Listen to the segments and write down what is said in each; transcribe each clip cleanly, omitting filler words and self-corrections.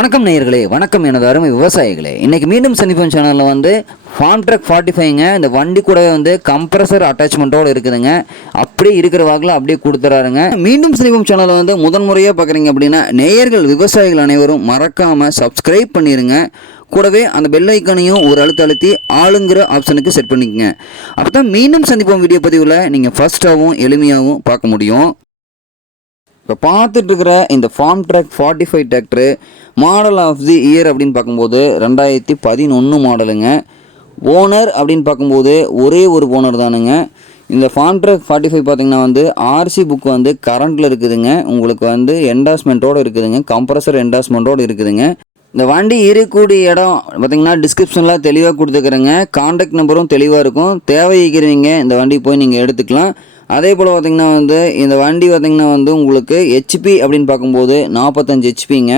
வணக்கம் நேயர்களே, வணக்கம் எனது அருமை விவசாயிகளே. இன்றைக்கி மீண்டும் சந்திப்போம் சேனலில் வந்து Farmtrac 45ங்க. இந்த வண்டி கூடவே வந்து கம்ப்ரஸர் அட்டாச்மெண்ட்டோடு இருக்குதுங்க. அப்படியே இருக்கிற வாக்கில் அப்படியே கொடுத்துறாருங்க. மீண்டும் சந்திப்போம் சேனலில் வந்து முதன்முறையாக பார்க்குறீங்க அப்படின்னா நேயர்கள் விவசாயிகள் அனைவரும் மறக்காமல் சப்ஸ்கிரைப் பண்ணிடுங்க. கூடவே அந்த பெல் ஐக்கானையும் ஒரு அழுத்தி ஆளுங்கிற ஆப்ஷனுக்கு செட் பண்ணிக்கங்க. அப்போ தான் மீண்டும் சந்திப்போம் வீடியோ பதிவில் நீங்கள் ஃபஸ்ட்டாகவும் எளிமையாகவும் பார்க்க முடியும். இப்போ பார்த்துட்டு இருக்கிற இந்த Farmtrac 45 tractor model of the year அப்படின்னு பார்க்கும்போது 2011 மாடலுங்க. ஓனர் அப்படின்னு பார்க்கும்போது ஒரே ஒரு ஓனர் தானுங்க. இந்த Farmtrac 45 பார்த்திங்கன்னா வந்து ஆர்சி புக் வந்து கரண்ட்டில் இருக்குதுங்க. உங்களுக்கு வந்து என்டாஸ்மெண்ட்டோடு இருக்குதுங்க. கம்ப்ரஸர் என்டாஸ்மெண்ட்டோடு இருக்குதுங்க. இந்த வண்டி இருக்கக்கூடிய இடம் பார்த்திங்கன்னா டிஸ்கிரிப்ஷனில் தெளிவாக கொடுத்துக்கிறேங்க. கான்டாக்ட் நம்பரும் தெளிவாக இருக்கும். தேவைக்கிறீங்க இந்த வண்டி போய் நீங்கள் எடுத்துக்கலாம். அதே போல் பார்த்திங்கன்னா வந்து இந்த வண்டி பார்த்திங்கன்னா வந்து உங்களுக்கு ஹெச்பி அப்படின்னு பார்க்கும்போது 45 ஹெச்பிங்க.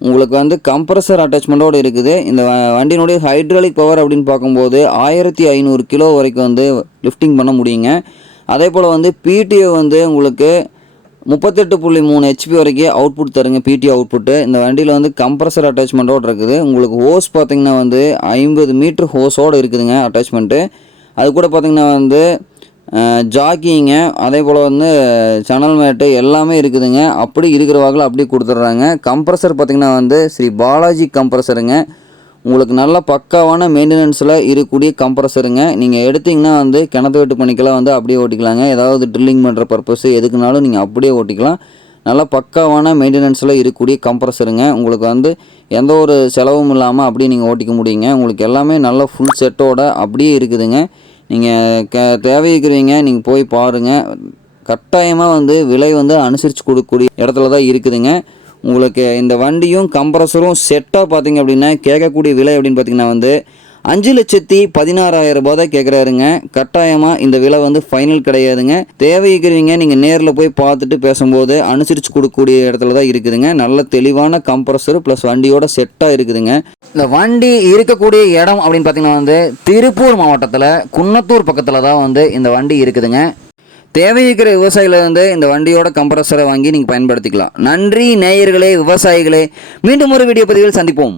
உங்களுக்கு வந்து கம்ப்ரஸர் அட்டாச்மெண்ட்டோடு இருக்குது. இந்த வண்டியினுடைய ஹைட்ராலிக் பவர் அப்படின்னு பார்க்கும்போது 1500 கிலோ வரைக்கும் வந்து லிஃப்டிங் பண்ண முடியுங்க. அதே போல் வந்து பிடிஓ வந்து உங்களுக்கு 38.3 ஹெச்பி வரைக்கும் அவுட்புட் தருங்க. பிடிஓ அவுட்புட்டு இந்த வண்டியில் வந்து கம்ப்ரஸர் அட்டாச்மெண்ட்டோடு இருக்குது. உங்களுக்கு ஹோஸ் பார்த்திங்கன்னா வந்து 50 மீட்டர் ஹோஸோடு இருக்குதுங்க அட்டாச்மெண்ட்டு. அது கூட பார்த்திங்கன்னா வந்து ஜாக்கிங்க, அதே போல் வந்து சனல் மேட்டு எல்லாமே இருக்குதுங்க. அப்படி இருக்கிற வாக்கில் அப்படி கொடுத்துட்றாங்க. கம்ப்ரஸர் பார்த்திங்கன்னா வந்து ஸ்ரீ பாலாஜி கம்ப்ரஸருங்க. உங்களுக்கு நல்ல பக்காவான மெயின்டெனன்ஸில் இருக்கக்கூடிய கம்ப்ரஸருங்க. நீங்கள் எடுத்திங்கன்னா வந்து கிணத்து வெட்டு பண்ணிக்கலாம், வந்து அப்படியே ஓட்டிக்கலாங்க. ஏதாவது ட்ரில்லிங் பண்ணுற பர்பஸ் எதுக்குனாலும் நீங்கள் அப்படியே ஓட்டிக்கலாம். நல்லா பக்காவான மெயின்டெனன்ஸில் இருக்கக்கூடிய கம்ப்ரஸருங்க. உங்களுக்கு வந்து எந்த ஒரு செலவும் இல்லாமல் அப்படியே நீங்கள் ஓட்டிக்க முடியுங்க. உங்களுக்கு எல்லாமே நல்ல ஃபுல் செட்டோட அப்படியே இருக்குதுங்க. நீங்கள் தேவைக்கிறீங்க, நீங்கள் போய் பாருங்கள். கட்டாயமாக வந்து விலை வந்து அனுசரித்து கொடுக்கக்கூடிய இடத்துல தான் இருக்குதுங்க. உங்களுக்கு இந்த வண்டியும் கம்ப்ரஸரும் செட்டாக பார்த்தீங்க அப்படின்னா கேட்கக்கூடிய விலை அப்படின்னு பார்த்தீங்கன்னா வந்து 5,16,000 ரூபாய் தான் கேட்குறாருங்க. கட்டாயமாக இந்த விலை வந்து ஃபைனல் கிடையாதுங்க. தேவைக்கிறீங்க நீங்கள் நேரில் போய் பார்த்துட்டு பேசும்போது அனுசரித்து கொடுக்கக்கூடிய இடத்துல தான் இருக்குதுங்க. நல்ல தெளிவான கம்ப்ரஸர் ப்ளஸ் வண்டியோட செட்டாக இருக்குதுங்க. இந்த வண்டி இருக்கக்கூடிய இடம் அப்படின்னு பார்த்தீங்கன்னா வந்து திருப்பூர் மாவட்டத்தில் குன்னத்தூர் பக்கத்தில் தான் வந்து இந்த வண்டி இருக்குதுங்க. தேவைக்கிற விவசாயிகள் வந்து இந்த வண்டியோட கம்ப்ரஸரை வாங்கி நீங்கள் பயன்படுத்திக்கலாம். நன்றி நேயர்களே, விவசாயிகளே. மீண்டும் ஒரு வீடியோ பதிவில் சந்திப்போம்.